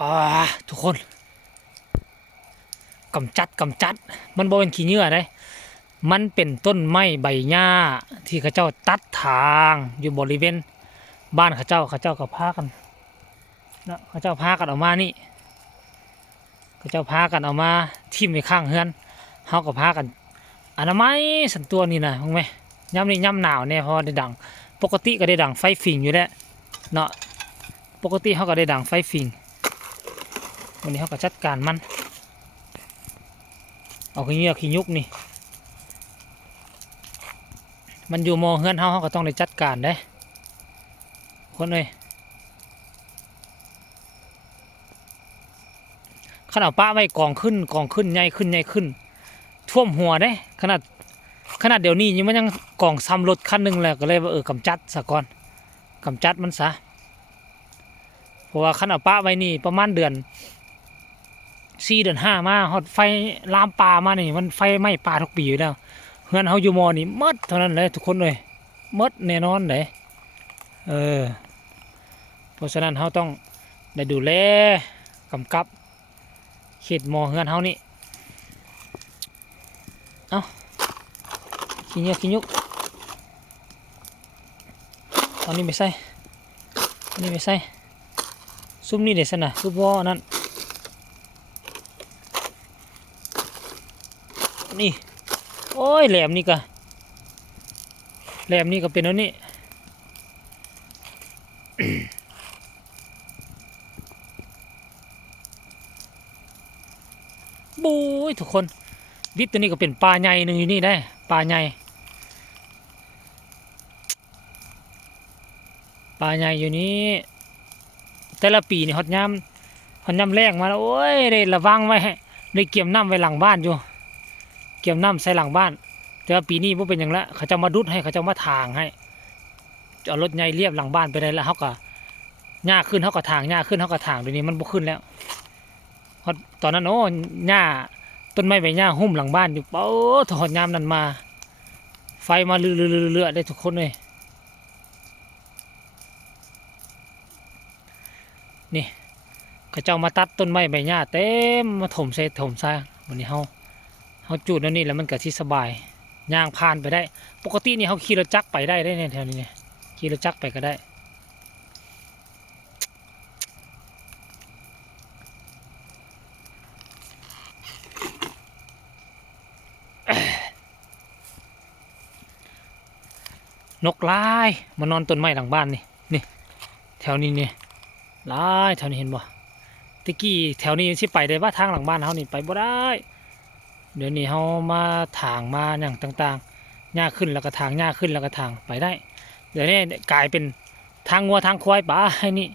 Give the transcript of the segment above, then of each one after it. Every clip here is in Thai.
อ่าทุกคนกำจัดมันบ่เป็นขี้เหงื่อได้มันเป็นต้นไม้ใบหญ้าที่เขาเจ้าตัดทางอยู่บริเวณบ้านเขาเจ้าก็พากันนะเขาเจ้าพากันออกมานี่เขาเจ้าพากันออกมาทิ่มไว้ข้างเฮือนเฮาก็พากันอนามัยสันตัวนี่นะเห็นไหมย่ำนี่ย่ำหนาวเนี่ยพอได้ดังปกติก็ได้ดังไฟฝิ่งอยู่แล้วเนาะปกติเขาก็ได้ดังไฟฝิ่งวันนี้เขาก็จัดการมันเอาขี้เหงื่อขี้ยุกนี่มันอยู่มอเฮือนเขาก็ต้องได้จัดการได้คนเอ้ยขนาดป้าไว้กองขึ้นใหญ่ขึ้นท่วมหัวได้ขนาดเดี๋ยวนี้ยังมันยังกองซ้ำรถคันหนึ่งแล้วก็เลยว่ากำจัดซะก่อนกำจัดมันซะเพราะว่าขนาดป้าไว้นี่ประมาณเดือน4 เดือน 5มาฮอดไฟลามป่ามานี่มันไฟไหม้ป่าทุกปีอยู่แล้วเฮือนเฮาอยู่มอนี่หมดเท่านั้นเลยทุกคนเลยหมดแน่นอนเลยเพราะฉะนั้นเฮาต้องได้ดูแลกำกับเขตมอเฮือนเฮานี่เอ้าขี้เหงื่อขี้ยุกเอานี่ไปใส่อันนี้ไปใส่ซุ่มนี่เด็ดสนะซุปวอนั่นนี่โอ้ยแหลมนี่ก็เป็นแล้วนี่ บู๊ยทุกคนดิบตัวนี้ก็เป็นปลาใหญ่หนึ่งอยู่นี่ได้ปลาใหญ่อยู่นี้แต่ละปีนี่ฮอดยามแรงมาแล้วโอ้ยได้ระวังไว้ให้ได้เกี่ยมน้ำไว้หลังบ้านอยู่เกี่ยมน้ำใส่หลังบ้านแต่ว่าปีนี้บ่เป็นอย่างละเขาจะมาดุดให้เขาจะมาทางให้เอารถใหญ่เรียบหลังบ้านไปได้แล้วเขาก็หญ้าขึ้นเขาก็ทางหญ้าขึ้นเขาก็ทางเดี๋ยวนี้มันบ่ขึ้นแล้วตอนนั้นโอ้หญ้าต้นไม้ใบหญ้าหุ้มหลังบ้านอยู่เป้าถอดยามนั้นมาไฟมาเรื่อยๆได้ทุกคนเลยนี่เขาเจ้ามาตัดต้นไม้ใบหญ้าเต็มมาถมใส่วันนี้เฮาจูดนั่นนี่แล้วมันก็ที่สบายย่างผ่านไปได้ปกตินี่เขาขี่รถจักรไปได้เนี่ยแถวนี้เนี่ยขี่รถจักรไปก็ได้นกลายมานอนต้นไม้หลังบ้านนี่แถวนี้เนี่ยลายแถวนี้เห็นบ่ตะกี้แถวนี้ที่ไปได้ว่าทางหลังบ้านเขานี่ไปบ่ได้เดี๋ยวนี้เขามาถางมาอย่างต่างๆหญ้าขึ้นแล้วก็ถางหญ้าขึ้นแล้วก็ถางไปได้เดี๋ยวนี้กลายเป็นทางงัวทางควายป่าให้นี่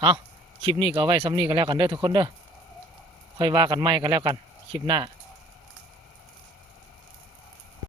เอาคลิปนี้ก็เอาไว้ซ้ำนี้ก็แล้วกันเด้อทุกคนเด้อค่อยว่ากันใหม่กันแล้วกันคลิปหน้า